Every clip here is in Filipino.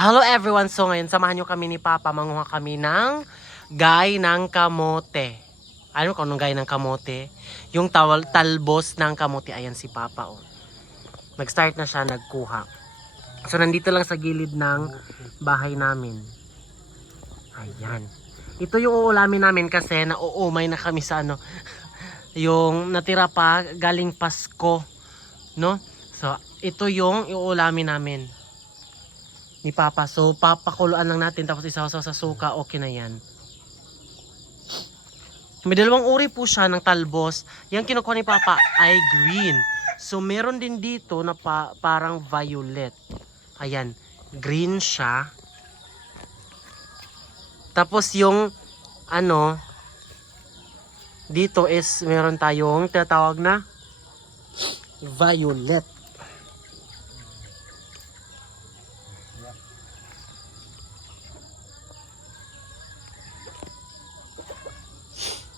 Hello everyone! So ngayon, samahan nyo kami ni Papa. Manguha kami ng gay ng kamote. Ano kung anong gay ng kamote? Yung talbos ng kamote. Ayan si Papa. Oh. Nag-start na siya, nagkuha. So nandito lang sa gilid ng bahay namin. Ayan. Ito yung uulamin namin kasi nauumay na kami sa ano. Yung natira pa galing Pasko. No? So ito yung iuulamin namin ni Papa. So, papakuluan lang natin tapos isasaw sa suka, okay na yan. May dalawang uri po siya ng talbos. Yung kinukuha ni Papa ay green. So, meron din dito na parang violet. Ayan, green siya. Tapos yung, ano, dito is meron tayong tinatawag na violet.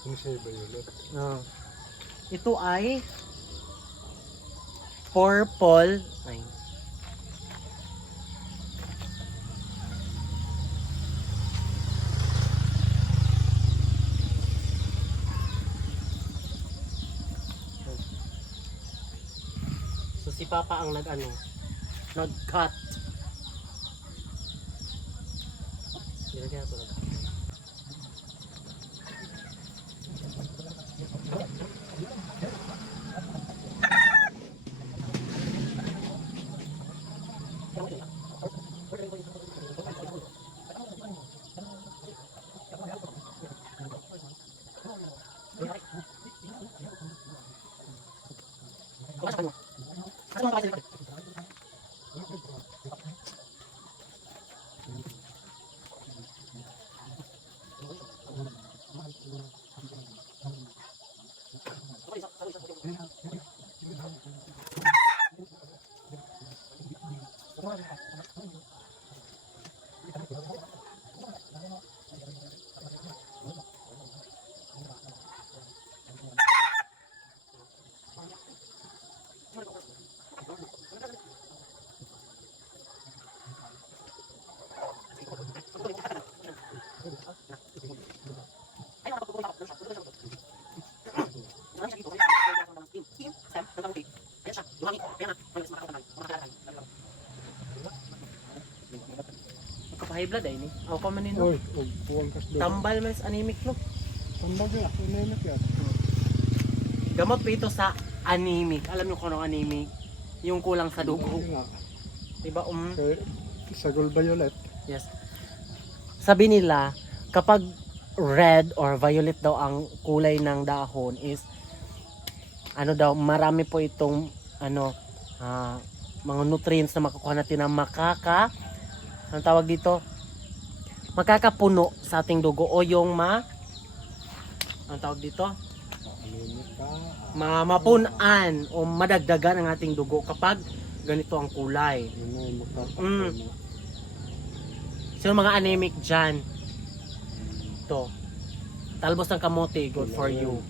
Ano siya violet? Ito ay purple. Ay. So si Papa ang nag-cut. Nilagyan natin nag-cut. High blood ay ni. Aw pa man nino. Oy, puwang kasdo. Tambal man sa anemic no. Tambal ya, ano yan? Gamot pa ito sa anemic. Alam niyo kung ano anemic? Yung kulang sa dugo. Diba Kay sagol violet. Yes. Sabi nila, kapag red or violet daw ang kulay ng dahon is ano daw, marami po itong mga nutrients na makukuha natin ng anong tawag dito? Makakapuno sa ating dugo o yung anong tawag dito? Mapunan o madagdagan ang ating dugo kapag ganito ang kulay. So mga anemic dyan, ito, talbos ng kamote, good for you.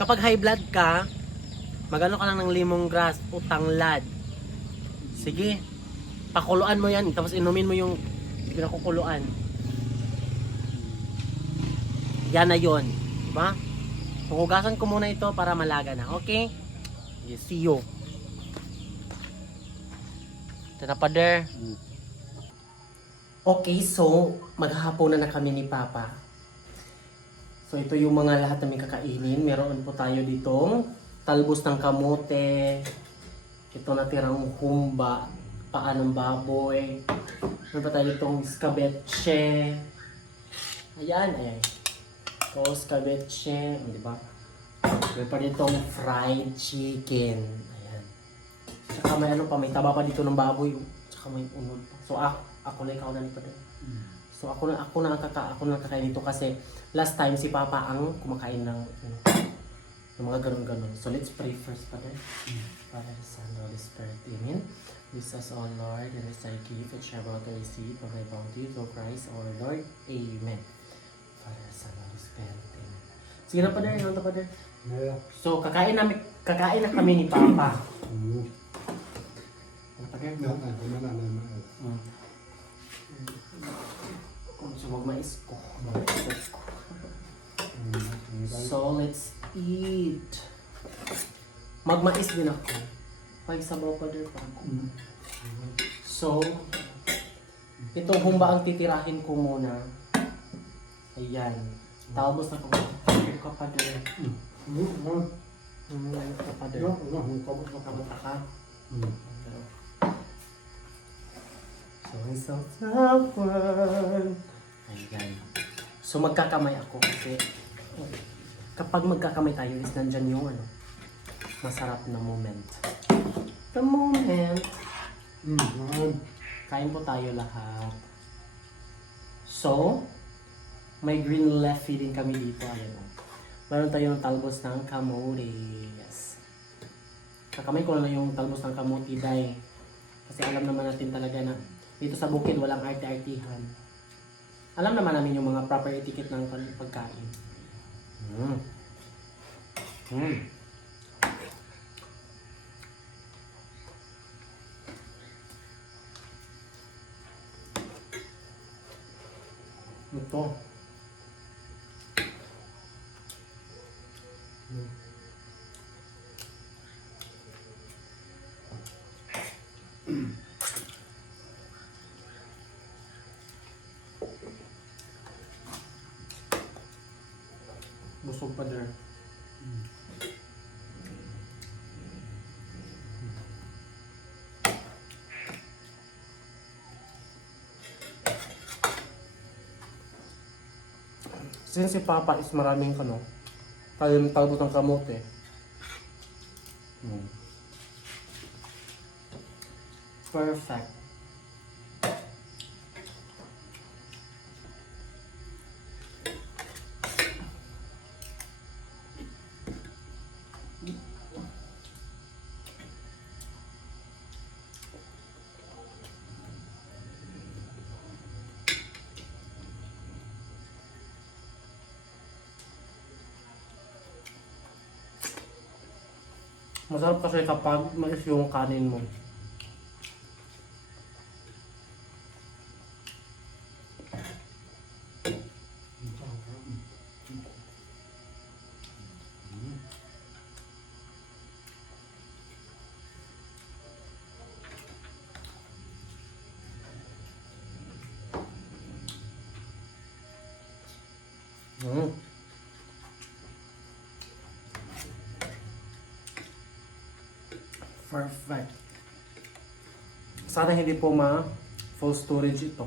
Kapag high blood ka, magano ka lang ng lemongrass o tanglad. Sige, pakuluan mo yan, tapos inumin mo yung pinakukuluan. Yan na yun, diba? So, hugasan ko muna ito para malaga na, okay? Yes, see you. Ito na, Pader. Okay, so maghahapon na kami ni Papa. So ito yung mga lahat na may kakainin. Meron po tayo ditong talbos ng kamote. Ito natirang humba, paa ng baboy. Meron pa tayo itong escabeche. Ayan. Ito, escabeche. O, diba? Meron pa ditong fried chicken. Ayan. Tsaka may may taba pa dito ng baboy. Tsaka may unod pa. So ako na ikaw na nito din. So ako na kakain nito kasi last time si Papa ang kumakain ng mga ganun-ganun. So let's pray first, Father. Father, Son, Holy Spirit, Amen. This is all Lord, and as I give and share about the receipt of my bounty through Christ our Lord. Amen. Father, Son, Holy Spirit, Amen. Sige na, Father. Ano to, Father? So kakain na kami ni Papa. Tagay Yan, ay, banana na yan. Kung sa magmais ko. Mm. So, let's eat. Magmais din ako. Sabaw pa din pa ako. So, itong humba ang titirahin ko muna. Ayan. Tapos na kung ka pa din. Ka pa din. Kabot ka. So someone. Ayan. So magkakamay ako kasi kapag magkakamay tayo is nandyan yung masarap na moment. The moment. Kain po tayo lahat. So, may green lefty din kami dito. Ayan. Meron tayong talbos ng kamote. Yes. Kakamay ko na yung talbos ng kamote dahil kasi alam naman natin talaga na dito sa bukid walang arte-artihan. Alam naman namin yung mga proper etiquette ng pagkain. Ito. Busog pa din. Since si Papa is maraming tayo talbot ng kamote. Perfect. Masarap kasi kapag mais yung kanin mo. Perfect. Sana hindi po full storage ito.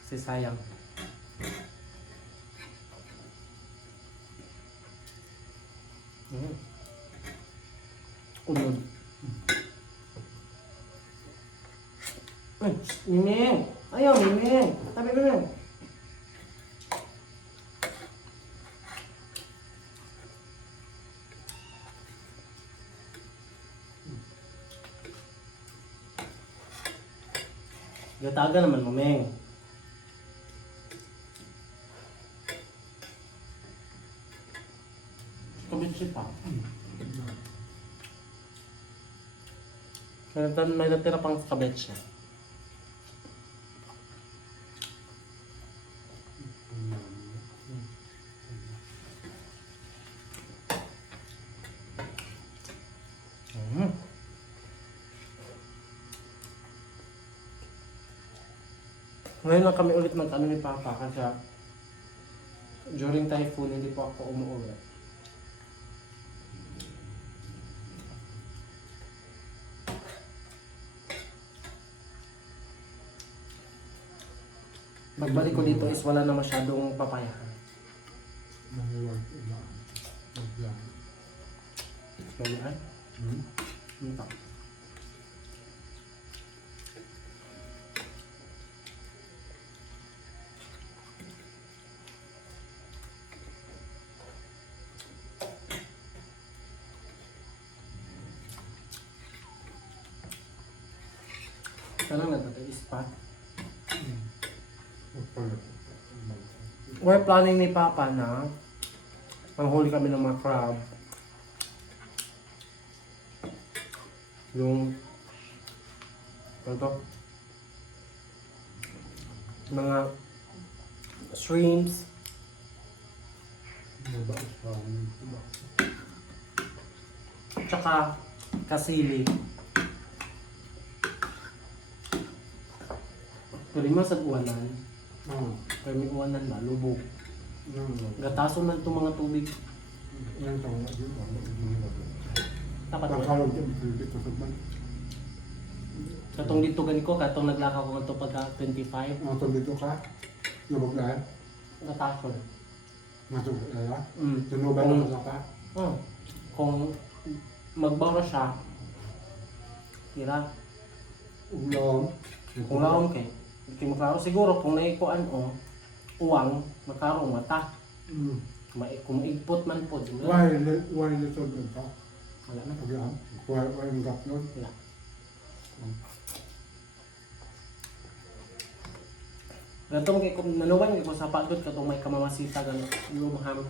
Kasi sayang. Unod. Ay, Miming! Ayaw, Miming! Tabi ko na. Gataga naman, Miming. Kabitsi pa. May natira pang kabitsi. Ngayon lang kami ulit mag-ano ni Papa kasi during typhoon hindi po ako umuwi. Pagbalik ko dito is wala na masyadong papaya. Bagaan? Ito. Tanong na ito, ispat. We're planning ni Papa na manghuli kami ng mga crab. Yung Ito. Mga shrimps. Mabait pa. Tsaka kasili. Pero mo sa uwanan. Oo. Pero may uwanan ba? Lubog. Yan. Gatason na itong mga tubig. Yan ito. Tapat mo. Pagkaroon dito sa ban. Katong dito gani ko, katong naglakaw ko ito pagka 25. Matong dito ka. Lubog na. Gatason. Matong kaya. Mm. Tunuban Kung, na ka. kung magbawra siya, tira. Ulam. Kung laong kay, hindi kayo maklaro. Siguro kung naikuan o, uwang, makarong mata. Kung maigpot man po, di ba? Why little bit ka? Wala na. Pagyan. Why ang gap yun? Wala. Ganito kay kung nanuwan ko sa pagod katong may kamamasita gano'n lumaham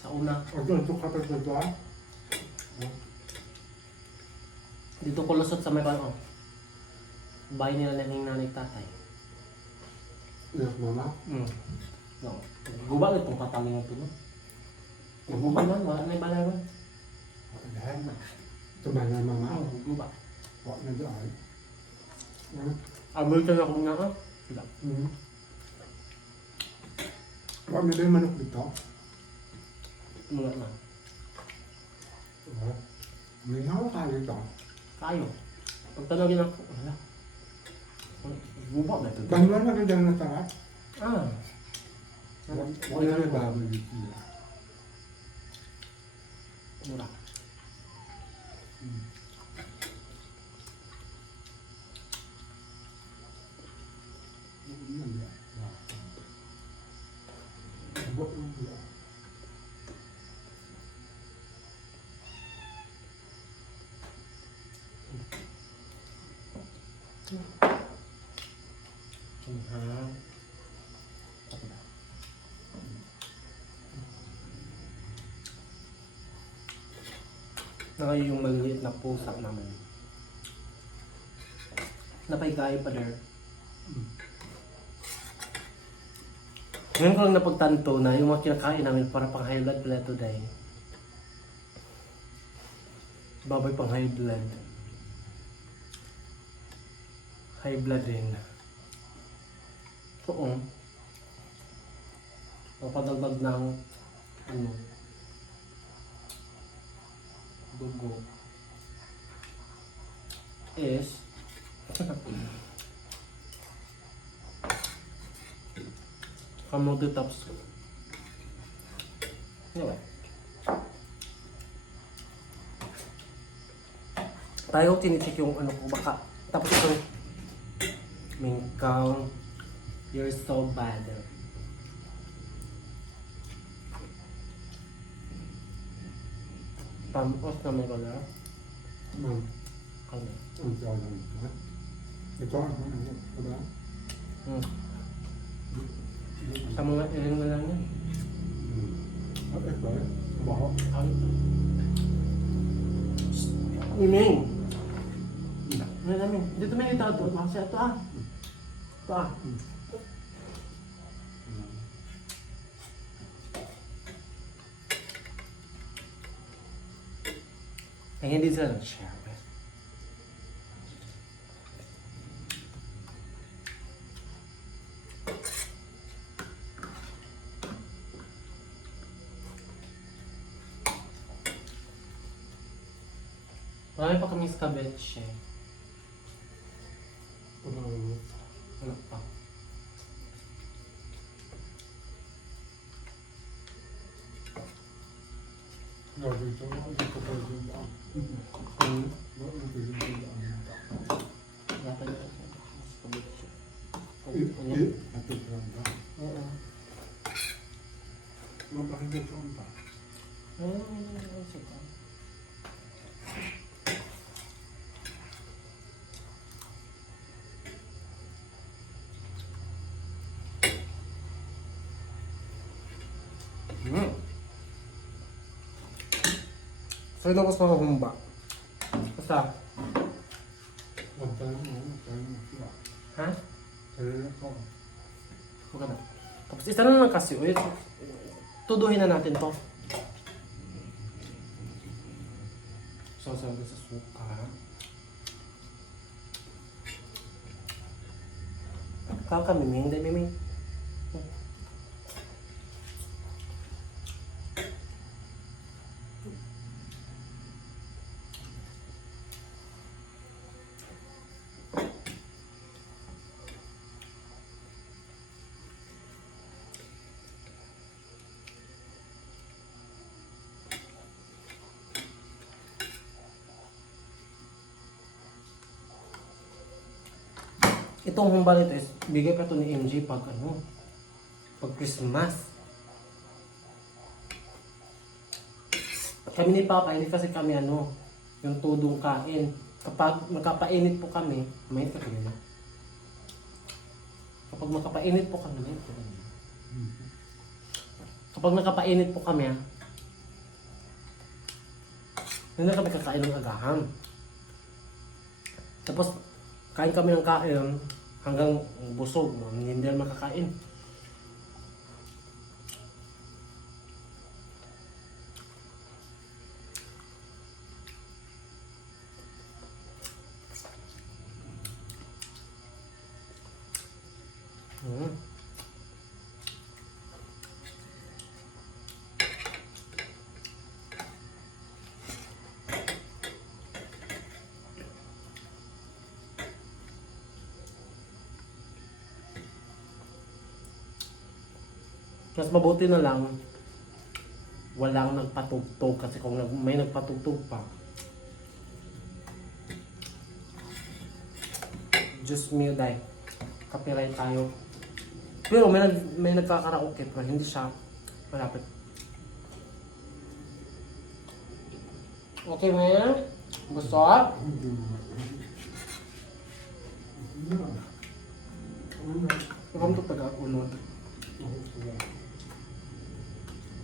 sa una. Ito kapag dito ha? Dito ko lusot sa may oh. Bahay nila ng nanay tatay. Yes, mama. No. Guba itong katalin ito no. Guba man, wala na yung balay man. Dahil na. Tumay na mama. Guba. Wala na dahil. Amul ka na kung nga ah. Sila. Wala na yung manok dito. Mula na. May hawa ka dito. Kayo. Pagtanogin ako, wala. Guba na ito. Banwa na rin na tarat. Ah. Wala na baboy dito. Mura. Ngayon yung maliit na pusa naman. Napahigayo pa there. Ngayon ko lang napagtanto na yung mga kinakain namin para pang high blood pala today. Baboy pang high blood. High blood rin. Oo. Papadagdag ng ano, dugo is kamote tops. Anyway. Tayo tinitik yung ano ko baka. Tapos ito Mingkang, you're so bad. Tampos na may wala. Ano? Ang jalan. Ito ang ano. Diba? Sa mga ilang na lang yan. At ito eh. Baho. Iming! Ano namin? Dito may ito ito. Kasi ito ah. Ito ah. Ay, hindi sila nag-share. Marami pa kami escabeche. Ano pa? Grabe ito. Dito pa rin daan. Dito daan. Yata niya escabeche. Ito lang ba? Oo. Mabahigit ko pa. Sige. So, ito ko sa mga humba. Basta, Wag tayo. Ha? Sarili ko. Huwag ka na. Tapos isa na lang kasi. Uy, tuduhin na natin to. Sasabi sa suka. Kau ka, Miming. Hindi, Miming. Itong humbal ito is bigay pa to ni MJ pag pag Christmas. Kami ni Papa, hindi kasi kami yung tudong kain. Kapag magkapainit po kami, mainit ka kanina. Kapag magkapainit po kami, mainit ka kanina. Kapag nakapainit po kami, hindi na kami kakain ng agahan. Tapos, kain kami ng kain hanggang busog, hindi na makakain. Mas mabuti na lang walang nagpatugtog kasi kung may nagpatugtog pa, just mute ay copyright tayo. Pero may nagkakaraoke pero hindi siya malapit. Okay, Maya? Gusto? Ikaw ito taga-unod.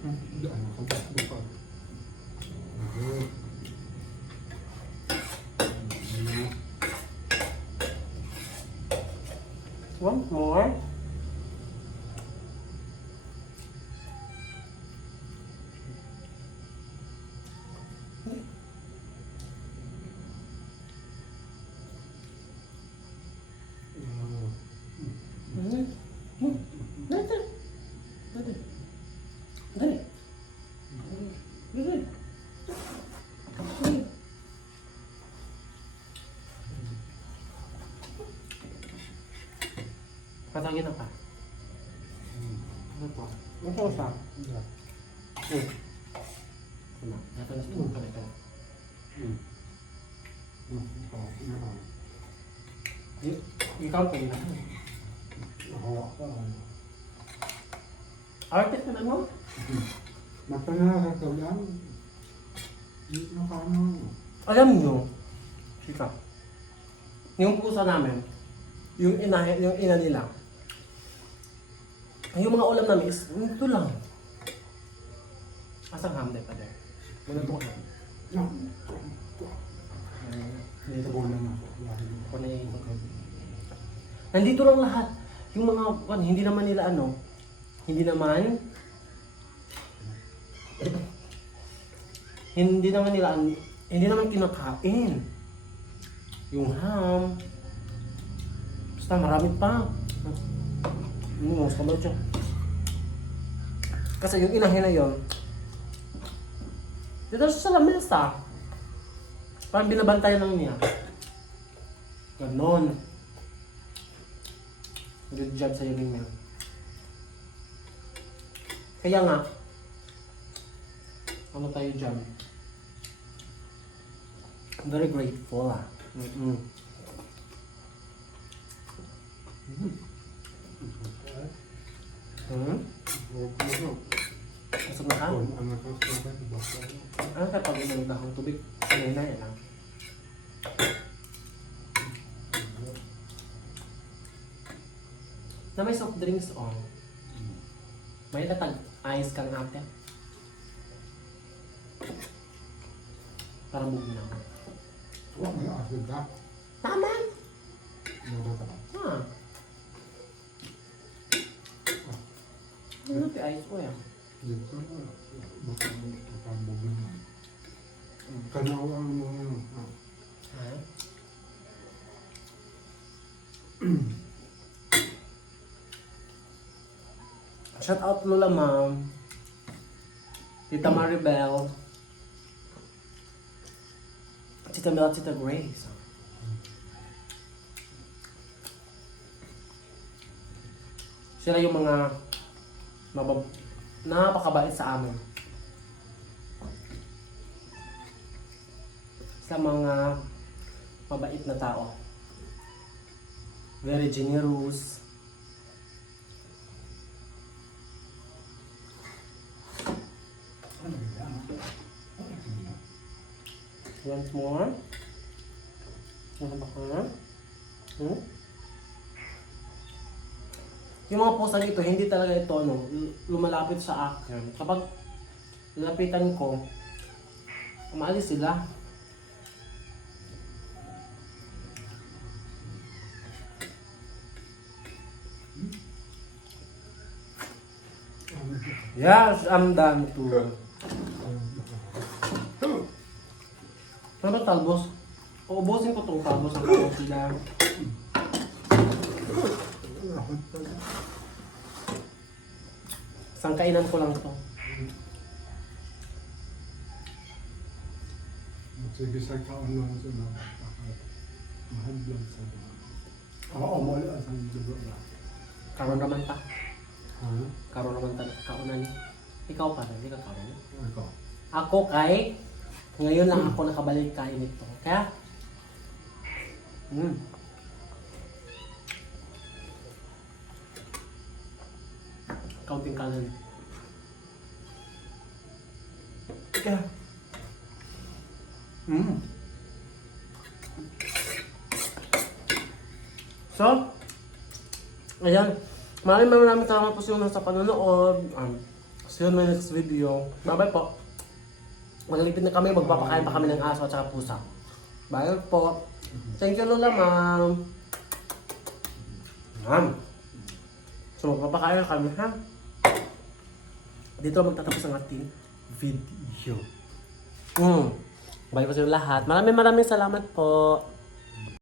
Ano ka ba? Buka. One more. Patagin na pa. Ano po? Ano po siya? Ano? Natanas mo ka ito. Ikaw pa rin ako. Nakawa ka. Artist na mo? Magpanahal ka lang. Hindi na ka ano. Alam nyo, Chika, yung pusa namin, yung ina nila, yung mga ulam namin is, ito lang. Asang hamday pa there? Muna ito ka. Dito ko na ako. Nandito lang lahat. Yung mga, hindi naman nila hindi naman kinakain. Yung ham. Basta marami pa. Mas kamay siya. Kasi yung inahin na yun, dito siya sa lamesa. Parang binabantayan lang niya. Ganon. Good job sa'yo, Mingming. Kaya nga, ano tayo dyan? I'm very grateful Mm-mm. Masok na ka? Ano ka pag inang dahong tubig? Kanina yan lang. Na may soft drinks on. May natag-ice kang ate. Parang bugnaw. Huwag may asin ka. Tama! Mabata ka. Ha? ice ko yan. Dito na. Baka makabubin. Kanawa ang mga Ha? Shout out Lola Ma'am. Tita Maribel. Tita Mel, Tita Grace. Sila yung mga napakabait sa amin. Sa mga mabait na tao. Very generous. Once more. Ano ba ka? Yung mga pusa dito, hindi talaga ito lumalapit sa akin. Kapag lalapitan ko, umalis sila. Yes, I'm done too. Ano ba talbos? Uubusin ko itong talbos ng kamote sila. Isang kainan ko lang ito. sige sa kaon lang sa mga mahal lang sa mga. Oo, mula sa mga. Karon naman ta. Ha? Karon naman ta. Kaunan ni. Ikaw pa rin, hindi ka karon. Ikaw. Ako kay, ngayon lang ako nakabalik kain ito. Kaya, kaunting kalan. Kaya, So, ayan. Maraming salamat po sa inyo sa panonood. See you in my next video. Bye-bye po. Malalipid na kami, magpapakain pa kami ng aso at saka pusa. Bye po. Thank you Lola Ma'am. Ma'am. So magpapakain na kami ha. Dito magtatapos ang ating video. Bye po sa inyo lahat. Maraming salamat po.